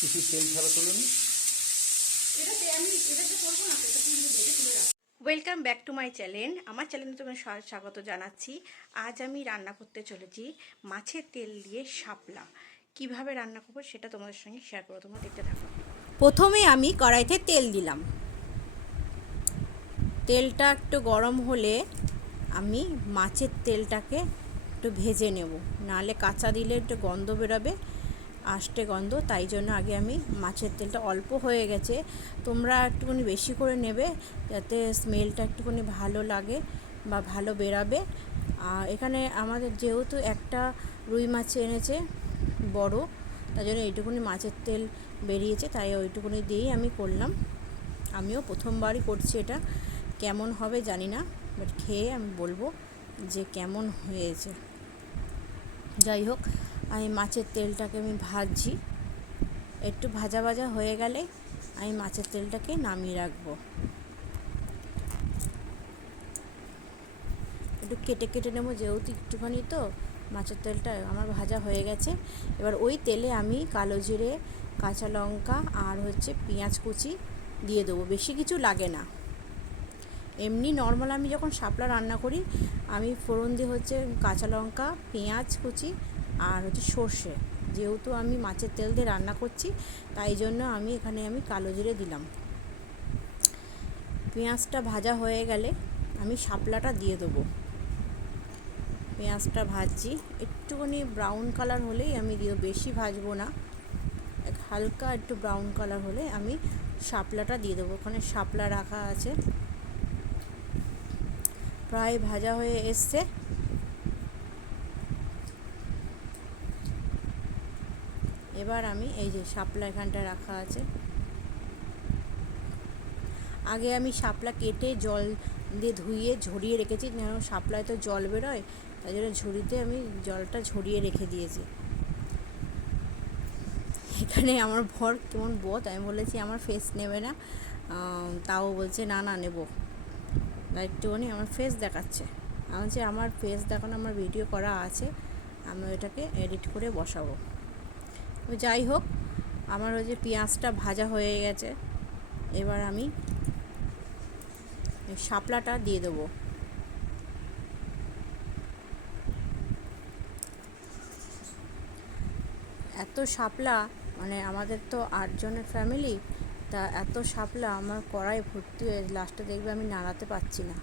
কিছু তেল ছাড়া তোলো নি। Welcome back to my channel. আমার চ্যানেলে তোমাকে স্বাগত জানাচ্ছি। আজ আমি রান্না করতে চলেছি মাছের তেল দিয়ে শাপলা। কিভাবে রান্না করবো সেটা তোমাদের সঙ্গে শেয়ার করবো, তোমরা দেখতে থাকো। প্রথমে আমি কড়াইতে তেল দিলাম। তেলটা একটু গরম হলে আমি মাছের তেলটাকে একটু ভেজে নেব, নাহলে কাঁচা দিলে একটু গন্ধ বেরোবে, আষ্টে গন্ধ। তাই জন্য আগে আমি মাছের তেলটা অল্প হয়ে গেছে, তোমরা একটুখানি বেশি করে নেবে যাতে স্মেলটা একটুখানি ভালো লাগে বা ভালো বেরাবে। আর এখানে আমাদের যেহেতু একটা রুই মাছ এনেছে বড়, তাই জন্য এইটুকুনি মাছের তেল বেরিয়েছে, তাই ওইটুকুনি দিয়েই আমি করলাম। আমিও প্রথমবারই করছি এটা, কেমন হবে জানি না, বাট খেয়ে আমি বলবো যে কেমন হয়েছে। যাই হোক, আমি মাছের তেলটাকে আমি ভাজছি, একটু ভাজা ভাজা হয়ে গেলে আমি মাছের তেলটাকে নামিয়ে রাখবো। একটু কেটে কেটে নেবো, যেহেতু একটুখানি তো মাছের তেলটা আমার ভাজা হয়ে গেছে। এবার ওই তেলে আমি কালো জিরে, কাঁচা লঙ্কা আর পেঁয়াজ কুচি দিয়ে দেবো, বেশি কিছু লাগে না। এমনি নর্মাল আমি যখন শাপলা রান্না করি আমি ফোড়ন দিয়ে কাঁচা লঙ্কা, পেঁয়াজ কুচি আর সর্ষে, যেহেতু আমি মাছের তেল দিয়ে রান্না করছি তাই জন্য এখানে কালো জিরে দিলাম। পেঁয়াজটা ভাজা হয়ে গেলে আমি শাপলাটা দিয়ে দেবো। পেঁয়াজটা ভাজছি, একটুখানি ব্রাউন কালার হলেই আমি দিয়ে, বেশি ভাজবো না, হালকা একটু ব্রাউন কালার হলে আমি শাপলাটা দিয়ে দেবো। ওখানে শাপলা রাখা আছে, প্রায় ভাজা হয়ে এসছে। এবার আমি এই যে শাপলা এখানটা রাখা আছে, আগে আমি শাপলা কেটে জল দিয়ে ধুয়ে ঝরিয়ে রেখেছি, যেন শাপলায় তো জল বেরোয়, তাই জন্য ঝুড়িতে আমি জলটা ঝরিয়ে রেখে দিয়েছি। এখানে আমার বর কেমন বত, আমি বলেছি আমার ফেস নেবে না, তাও বলছে না না নেবো, একটুখানি আমার ফেস দেখাচ্ছে। আমি বলছি আমার ফেস দেখানো আমার ভিডিও করা আছে, আমি ওইটাকে এডিট করে বসাবো। যাই হোক, আমার পেঁয়াজটা ভাজা হয়ে গেছে, এবার আমি শাপলাটা দিয়ে দেবো। এত শাপলা, মানে আমাদের তো 8 জনের ফ্যামিলি, তা এত শাপলা আমার কড়াই ভর্তি হয়ে লাস্টে দেখবে আমি নাড়াতে পারছি না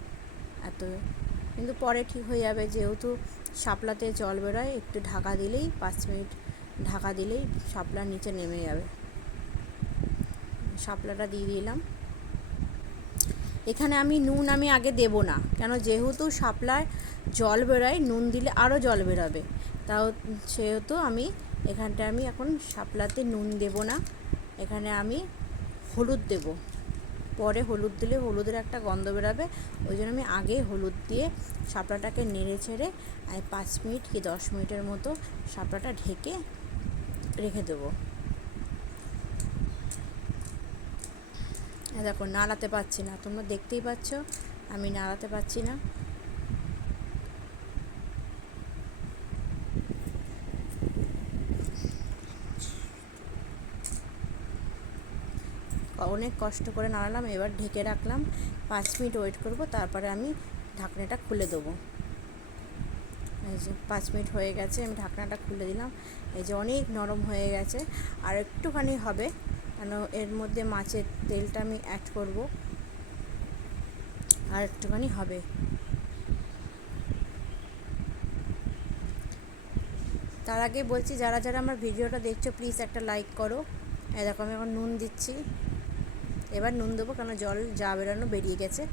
এত, কিন্তু পরে ঠিক হয়ে যাবে, যেহেতু শাপলাতে জল বেরোয়, একটু ঢাকা দিলেই 5 মিনিট ঢাকা দিলেই শাপলার নিচে নেমে যাবে। শাপলাটা দিয়ে দিলাম। এখানে আমি নুন আগে দেব না, কেন যেহেতু শাপলায় জল বেরোয়, নুন দিলে আরও জল বেরোবে, তাও সেহেতু এখানটা এখন শাপলাতে নুন দেব না। এখানে আমি হলুদ দেব, পরে হলুদ দিলে হলুদের একটা গন্ধ বেরোবে, ওই জন্য আমি আগে হলুদ দিয়ে শাপলাটাকে নেড়ে ছেড়ে 5 মিনিট কি 10 মিনিটের মতো শাপলাটা ঢেকে রেখে দেবো। দেখো নাড়াতে পারছি না, তোমরা দেখতেই পাচ্ছ আমি নাড়াতে পারছি না। অনেক কষ্ট করে নাড়ালাম, এবার ঢেকে রাখলাম, 5 মিনিট ওয়েট করব, তারপরে আমি ঢাকনাটা খুলে দেবো। এই যে 5 মিনিট হয়ে গেছে, আমি ঢাকনাটা খুলে দিলাম। এই যে অনেক নরম হয়ে গেছে, আর একটুখানি হবে, কেন এর মধ্যে মাছের তেলটা আমি অ্যাড করব, আর একটুখানি হবে। তার আগে বলছি, যারা যারা আমার ভিডিওটা দেখছো প্লিজ একটা লাইক করো। এই দেখো আমি এখন নুন দিচ্ছি, এবার নুন দেবো, কেন জল যা বেরোনো বেরিয়ে গেছে।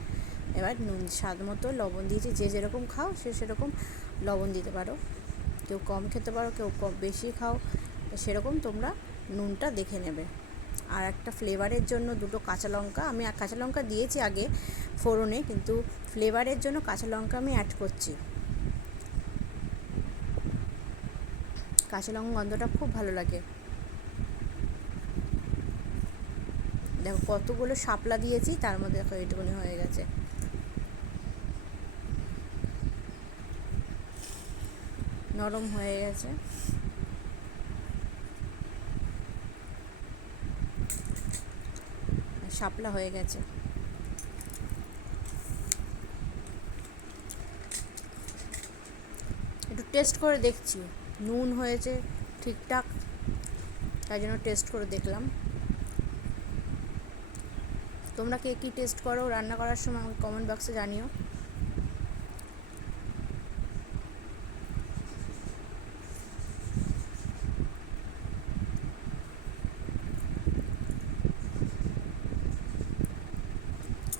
এবার নুন স্বাদ মতো লবণ দিয়েছি, যে যেরকম খাও সে সেরকম লবণ দিতে পারো, কেউ কম খেতে পারো, কেউ কম বেশি খাও, সেরকম তোমরা নুনটা দেখে নেবে। আর একটা ফ্লেভারের জন্য 2টো কাঁচা লঙ্কা, আমি কাঁচা লঙ্কা দিয়েছি আগে ফোড়নে, কিন্তু ফ্লেভারের জন্য কাঁচা লঙ্কা আমি অ্যাড করছি। কাঁচা লঙ্কা গন্ধটা খুব ভালো লাগে। দেখো কতগুলো শাপলা দিয়েছি, তার মধ্যে দেখো এইটুকুনি হয়ে গেছে। নরম হয়ে গেছে। শাপলা হয়ে গেছে। একটু টেস্ট করে দেখছি নুন হয়েছে ঠিকঠাক, তাই জন্য টেস্ট করে দেখলাম। তোমরা কে কী টেস্ট করো রান্না করার সময় আমাকে কমেন্ট বক্সে জানিও।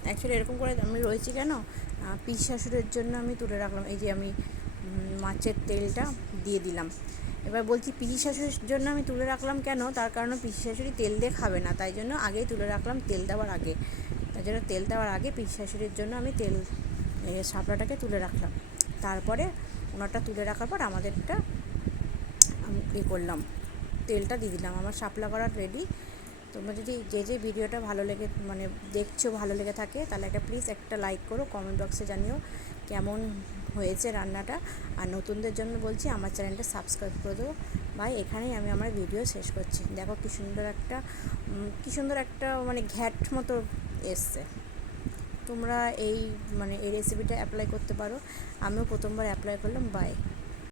অ্যাকচুয়ালি এরকম করে আমি রয়েছি কেন, পিসি শাশুড়ির জন্য আমি তুলে রাখলাম। এই যে আমি মাছের তেলটা দিয়ে দিলাম। এবার বলছি পিসি শাশুড়ির জন্য আমি তুলে রাখলাম কেন, তার কারণ পিসি শাশুড়ি তেল দিয়ে খাবে না, তাই জন্য আগেই তুলে রাখলাম তেল দেওয়ার আগে। তাই জন্য তেল দেওয়ার আগে পিসি শাশুড়ির জন্য আমি শাপলাটাকে তুলে রাখলাম। তারপরে ওনারটা তুলে রাখার পর আমাদেরটা আমি করলাম, তেলটা দিয়ে দিলাম। আমার শাপলা করা রেডি। তোমরা যদি যে ভিডিওটা ভালো লেগে মানে দেখছো ভালো লেগে থাকে, তাহলে প্লিজ একটা লাইক করো, কমেন্ট বক্সে জানিও কেমন হয়েছে রান্নাটা। আর নতুনদের জন্য বলছি আমার চ্যানেলটা সাবস্ক্রাইব করে দেবো। ভাই এখানেই আমি আমার ভিডিও শেষ করছি। দেখো কি সুন্দর একটা মানে ঘ্যাট মতো এসছে। তোমরা এই রেসিপিটা অ্যাপ্লাই করতে পারো। আমিও প্রথমবার অ্যাপ্লাই করলাম। বাই।